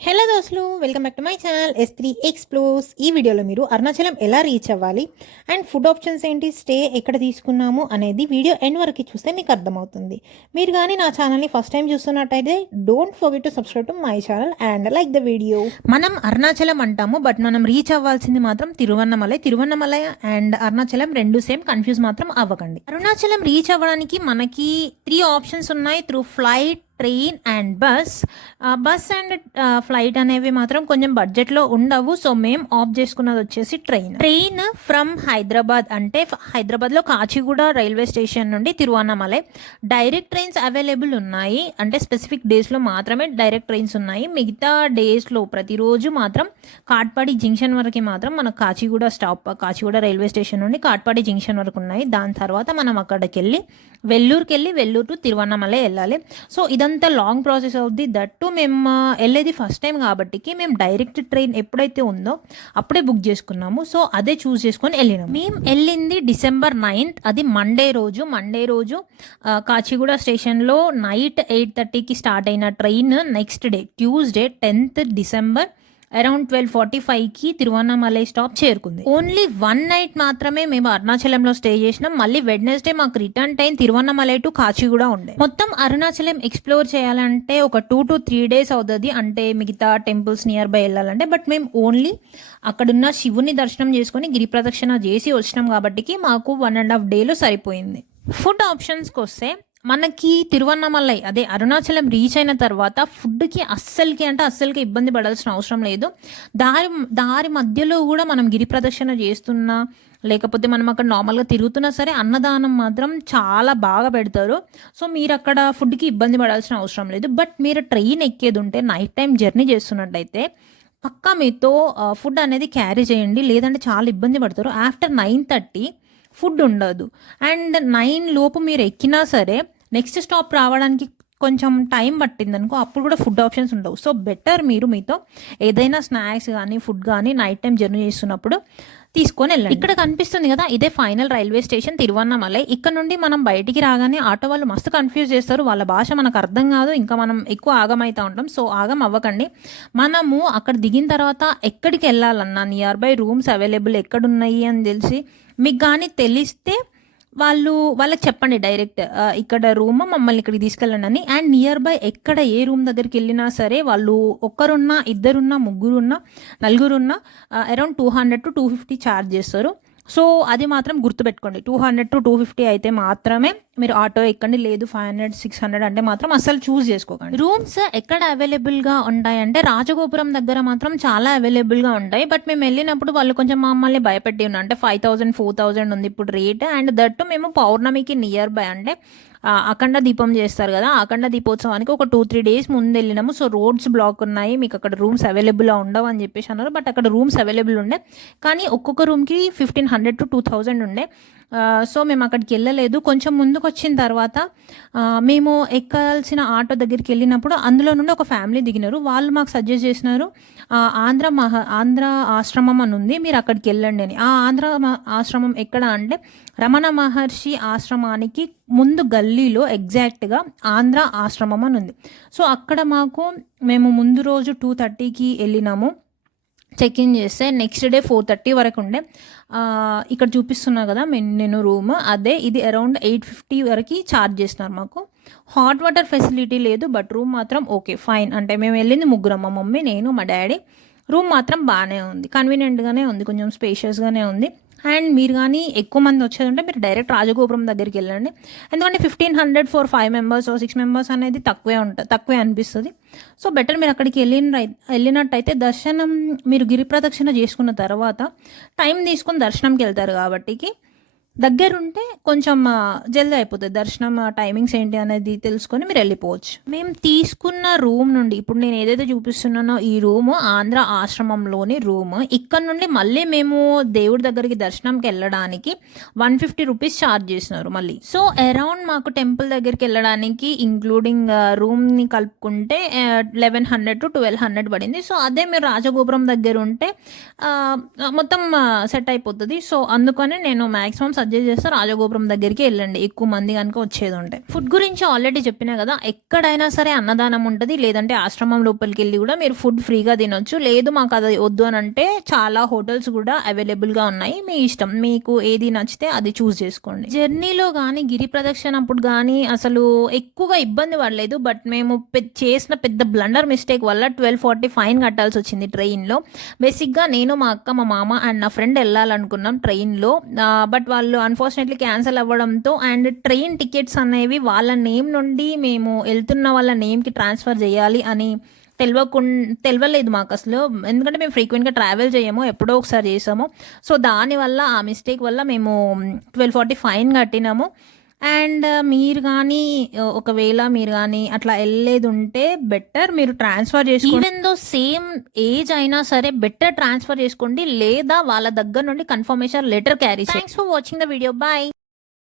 Hello దోస్తులు welcome back to my channel S three explores ఈ వీడియోలో మీరు అరుణాచలం ఎలా రీచ్ అవ్వాలి అండ్ ఫుడ్ ఆప్షన్స్ ఏంటి స్టే ఎక్కడ తీసుకున్నాము అనేది వీడియో ఎండ్ వరకు చూస్తే మీకు అర్థమవుతుంది. మీరు కానీ నా ఛానల్ని ఫస్ట్ టైం చూస్తున్నట్టయితే don't forget to subscribe to my channel and like the video మనం అరుణాచలం అంటాము బట్ మనం రీచ్ అవ్వాల్సింది మాత్రం తిరువన్నమలై తిరువన్నమలై అండ్ అరుణాచలం రెండు సేమ్ కన్ఫ్యూజ్ మాత్రం అవ్వకండి. అరుణాచలం రీచ్ అవ్వడానికి మనకి త్రీ ఆప్షన్స్ ఉన్నాయి through flight train and bus. Bus and flight అనేవి మాత్రం కొంచెం బడ్జెట్లో ఉండవు. సో మేము ఆఫ్ చేసుకున్నది వచ్చేసి ట్రైన్. ట్రైన్ ఫ్రమ్ హైదరాబాద్ అంటే హైదరాబాద్లో కాచిగూడ రైల్వే స్టేషన్ నుండి తిరువన్నమలై డైరెక్ట్ ట్రైన్స్ అవైలబుల్ ఉన్నాయి. అంటే స్పెసిఫిక్ డేస్లో మాత్రమే డైరెక్ట్ ట్రైన్స్ ఉన్నాయి. మిగతా డేస్లో ప్రతిరోజు మాత్రం కాట్పాడి జంక్షన్ వరకు మాత్రం మనకు Kacheguda stop Kacheguda railway station నుండి కాట్పాడి జంక్షన్ వరకు ఉన్నాయి. దాని తర్వాత మనం అక్కడికి వెళ్ళి వెల్లూరుకి వెళ్ళి వెల్లూరు టు తిరువన్నమలై వెళ్ళాలి. సో ఇదంతా లాంగ్ ప్రాసెస్ అవుద్ది. దట్టు మేము వెళ్ళేది ఫస్ట్ టైం కాబట్టికి మేము డైరెక్ట్ ట్రైన్ ఎప్పుడైతే ఉందో అప్పుడే బుక్ చేసుకున్నాము. సో అదే చూస్ చేసుకొని వెళ్ళినాము. మేము వెళ్ళింది డిసెంబర్ నైన్త్ అది మండే రోజు. మండే రోజు కాచిగూడ స్టేషన్లో నైట్ ఎయిట్ థర్టీకి స్టార్ట్ అయిన train next day Tuesday tenth December around twelve forty ఫైవ్కి తిరువన్నామలై స్టాప్ చేరుకుంది. ఓన్లీ వన్ నైట్ మాత్రమే మేము అరుణాచలంలో స్టే చేసినాం. మళ్ళీ వెడ్నెస్డే మాకు return time Tiruvannamalai to Kacheguda ఉండే. మొత్తం అరుణాచలం ఎక్స్ప్లోర్ చేయాలంటే ఒక టూ టు త్రీ డేస్ అవుతుంది. అంటే మిగతా టెంపుల్స్ నియర్ బై వెళ్ళాలంటే. బట్ మేము ఓన్లీ అక్కడున్న శివుని దర్శనం చేసుకొని గిరి ప్రదక్షిణ చేసి వచ్చినాం కాబట్టికి మాకు వన్ అండ్ హాఫ్ డేలో సరిపోయింది. ఫుడ్ ఆప్షన్స్కి వస్తే మనకి తిరువన్నమలై అదే అరుణాచలం రీచ్ అయిన తర్వాత ఫుడ్కి అస్సలకి అంటే అస్సలకి ఇబ్బంది పడాల్సిన అవసరం లేదు. దారి దారి మధ్యలో కూడా మనం గిరి ప్రదక్షిణ చేస్తున్నా లేకపోతే మనం అక్కడ నార్మల్గా తిరుగుతున్నా సరే అన్నదానం మాత్రం చాలా బాగా పెడతారు. సో మీరు అక్కడ ఫుడ్కి ఇబ్బంది పడాల్సిన అవసరం లేదు. బట్ మీరు ట్రైన్ ఎక్కేది ఉంటే నైట్ టైం జర్నీ చేస్తున్నట్టయితే పక్కా మీతో ఫుడ్ అనేది క్యారీ చేయండి. లేదంటే చాలా ఇబ్బంది పడతారు. ఆఫ్టర్ నైన్ థర్టీ ఫుడ్ ఉండదు. అండ్ నైన్ లోపు మీరు ఎక్కినా సరే నెక్స్ట్ స్టాప్ రావడానికి కొంచెం టైం పట్టింది అనుకో అప్పుడు కూడా ఫుడ్ ఆప్షన్స్ ఉండవు. సో బెటర్ మీరు మీతో ఏదైనా స్నాక్స్ కానీ ఫుడ్ కానీ నైట్ టైం జర్నీ చేస్తున్నప్పుడు తీసుకొని వెళ్ళండి. ఇక్కడ కనిపిస్తుంది కదా ఇదే ఫైనల్ రైల్వే స్టేషన్ తిరువన్నమలై. ఇక్కడ నుండి మనం బయటికి రాగానే ఆటో వాళ్ళు మస్తు కన్ఫ్యూజ్ చేస్తారు. వాళ్ళ భాష మనకు అర్థం కాదు. ఇంకా మనం ఎక్కువ ఆగమైతా ఉంటాం. సో ఆగం అవ్వకండి. మనము అక్కడ దిగిన తర్వాత ఎక్కడికి వెళ్ళాలన్నా నియర్ బై రూమ్స్ అవైలబుల్ ఎక్కడున్నాయి అని తెలిసి మీకు కానీ తెలిస్తే వాళ్ళు వాళ్ళకి చెప్పండి డైరెక్ట్. ఇక్కడ రూమ్ మమ్మల్ని ఇక్కడికి తీసుకెళ్ళండి అని. అండ్ నియర్ బై ఎక్కడ ఏ రూమ్ దగ్గరికి వెళ్ళినా సరే వాళ్ళు ఒక్కరున్నా ఇద్దరున్నా ముగ్గురున్నా నలుగురున్నా around two hundred to two fifty charge చేస్తారు. సో అది మాత్రం గుర్తుపెట్టుకోండి. Two hundred to two fifty అయితే మాత్రమే మీరు ఆటో ఎక్కండి. లేదు ఫైవ్ హండ్రెడ్ సిక్స్ హండ్రెడ్ అంటే మాత్రం అసలు చూస్ చేసుకోకండి. రూమ్స్ ఎక్కడ అవైలబుల్గా ఉంటాయంటే రాజగోపురం దగ్గర మాత్రం చాలా అవైలబుల్గా ఉంటాయి. బట్ మేము వెళ్ళినప్పుడు వాళ్ళు కొంచెం మమ్మల్ని భయపెట్టి ఉన్నాం అంటే ఫైవ్ థౌసండ్ ఫోర్ థౌసండ్ ఉంది ఇప్పుడు రేట్ అండ్ దట్టు మేము పౌర్ణమికి నియర్ బై అంటే అఖండ దీపం చేస్తారు కదా అఖండ దీపోత్సవానికి ఒక టూ త్రీ డేస్ ముందు వెళ్ళినాము సో రోడ్స్ బ్లాక్ ఉన్నాయి మీకు అక్కడ రూమ్స్ అవైలబుల్ ఉండవు అని చెప్పేసి అన్నారు. బట్ అక్కడ రూమ్స్ అవైలబుల్ ఉండే. కానీ ఒక్కొక్క రూమ్కి fifteen hundred to two thousand ఉండే. సో మేము అక్కడికి వెళ్ళలేదు. కొంచెం ముందుకు వచ్చిన తర్వాత మేము ఎక్కాల్సిన ఆటో దగ్గరికి వెళ్ళినప్పుడు అందులో నుండి ఒక ఫ్యామిలీ దిగినారు. వాళ్ళు మాకు సజెస్ట్ చేసినారు ఆంధ్ర మహ ఆంధ్ర ఆశ్రమం అని ఉంది మీరు అక్కడికి వెళ్ళండి అని. ఆ ఆంధ్ర ఆశ్రమం ఎక్కడ అంటే రమణ మహర్షి ఆశ్రమానికి ముందు గల్లీలో ఎగ్జాక్ట్గా ఆంధ్ర ఆశ్రమం అని ఉంది. సో అక్కడ మాకు మేము ముందు రోజు టూ థర్టీకి వెళ్ళినాము. చెక్ ఇన్ చేస్తే నెక్స్ట్ డే ఫోర్ థర్టీ వరకు ఉండే. ఇక్కడ చూపిస్తున్నా కదా నేను రూమ్ అదే ఇది అరౌండ్ ఎయిట్ ఫిఫ్టీ వరకు ఛార్జ్ చేస్తున్నారు మాకు. హాట్ వాటర్ ఫెసిలిటీ లేదు బట్ రూమ్ మాత్రం ఓకే ఫైన్ అంటే మేము వెళ్ళింది ముగ్గురం మా మమ్మీ నేను మా డాడీ రూమ్ మాత్రం బాగానే ఉంది కన్వీనియంట్గానే ఉంది కొంచెం స్పేషియస్గానే ఉంది. అండ్ మీరు కానీ ఎక్కువ మంది వచ్చేది ఉంటే మీరు డైరెక్ట్ రాజగోపురం దగ్గరికి వెళ్ళండి. ఎందుకంటే fifteen hundred for five members six members అనేది తక్కువే ఉంటుంది తక్కువే అనిపిస్తుంది. సో బెటర్ మీరు అక్కడికి వెళ్ళిన వెళ్ళినట్టయితే దర్శనం మీరు గిరి ప్రదక్షిణ చేసుకున్న తర్వాత టైం తీసుకుని దర్శనంకి వెళ్తారు కాబట్టికి. దగ్గరుంటే కొంచెం జల్దీ అయిపోతుంది. దర్శనం టైమింగ్స్ ఏంటి అనేది తెలుసుకొని మీరు వెళ్ళిపోవచ్చు. మేము తీసుకున్న రూమ్ నుండి ఇప్పుడు నేను ఏదైతే చూపిస్తున్నానో ఈ రూమ్ ఆంధ్ర ఆశ్రమంలోని రూమ్ ఇక్కడ నుండి మళ్ళీ మేము దేవుడి దగ్గరికి దర్శనంకి వెళ్ళడానికి వన్ ఫిఫ్టీ రూపీస్ ఛార్జ్ చేసినారు మళ్ళీ. సో అరౌండ్ మాకు టెంపుల్ దగ్గరికి వెళ్ళడానికి ఇంక్లూడింగ్ రూమ్ని కలుపుకుంటే eleven hundred to twelve hundred పడింది. సో అదే మీరు రాజగోపురం దగ్గర ఉంటే మొత్తం సెట్ అయిపోతుంది. సో అందుకని నేను మ్యాక్సిమం సజెస్ట్ చేస్తే రాజగోపురం దగ్గరికి వెళ్ళండి. ఎక్కువ మంది కనుక వచ్చేది ఉంటే. ఫుడ్ గురించి ఆల్రెడీ చెప్పినా కదా ఎక్కడైనా సరే అన్నదానం ఉంటుంది. లేదంటే ఆశ్రమం లోపలికి వెళ్ళి కూడా మీరు ఫుడ్ ఫ్రీగా తినొచ్చు. లేదు మాకు అది వద్దు అని అంటే చాలా హోటల్స్ కూడా అవైలబుల్గా ఉన్నాయి. మీ ఇష్టం. మీకు ఏది నచ్చితే అది చూస్ చేసుకోండి. జర్నీలో కానీ గిరి ప్రదక్షిణ అప్పుడు కానీ అసలు ఎక్కువగా ఇబ్బంది పడలేదు. బట్ మేము చేసిన పెద్ద బ్లండర్ మిస్టేక్ వల్ల ట్వెల్వ్ ఫార్టీ ఫైన్ కట్టాల్సి వచ్చింది ట్రైన్లో బేసిక్గా నేను మా అక్క మా మామ అండ్ నా ఫ్రెండ్ వెళ్ళాలనుకున్నాం ట్రైన్లో బట్ వాళ్ళు వాళ్ళు అన్ఫార్చునేట్లీ క్యాన్సిల్ అవ్వడంతో అండ్ ట్రైన్ టికెట్స్ అనేవి వాళ్ళ నేమ్ నుండి మేము వెళ్తున్న వాళ్ళ నేమ్కి ట్రాన్స్ఫర్ చేయాలి అని తెలియకుండా తెలియలేదు మాకు అసలు. ఎందుకంటే మేము ఫ్రీక్వెంట్గా ట్రావెల్ చేయము ఎప్పుడో ఒకసారి చేసాము. సో దానివల్ల ఆ మిస్టేక్ వల్ల మేము ట్వెల్వ్ ఫార్టీ ఫైన్ కట్టినాము. అండ్ మీరు కానీ ఒకవేళ మీరు కానీ అట్లా వెళ్ళేది ఉంటే బెటర్ మీరు ట్రాన్స్ఫర్ చేసుకోండి. ఈవెన్ దో సేమ్ ఏజ్ అయినా సరే బెటర్ ట్రాన్స్ఫర్ చేసుకోండి లేదా వాళ్ళ దగ్గర నుండి confirmation letter carry thanks for watching the video bye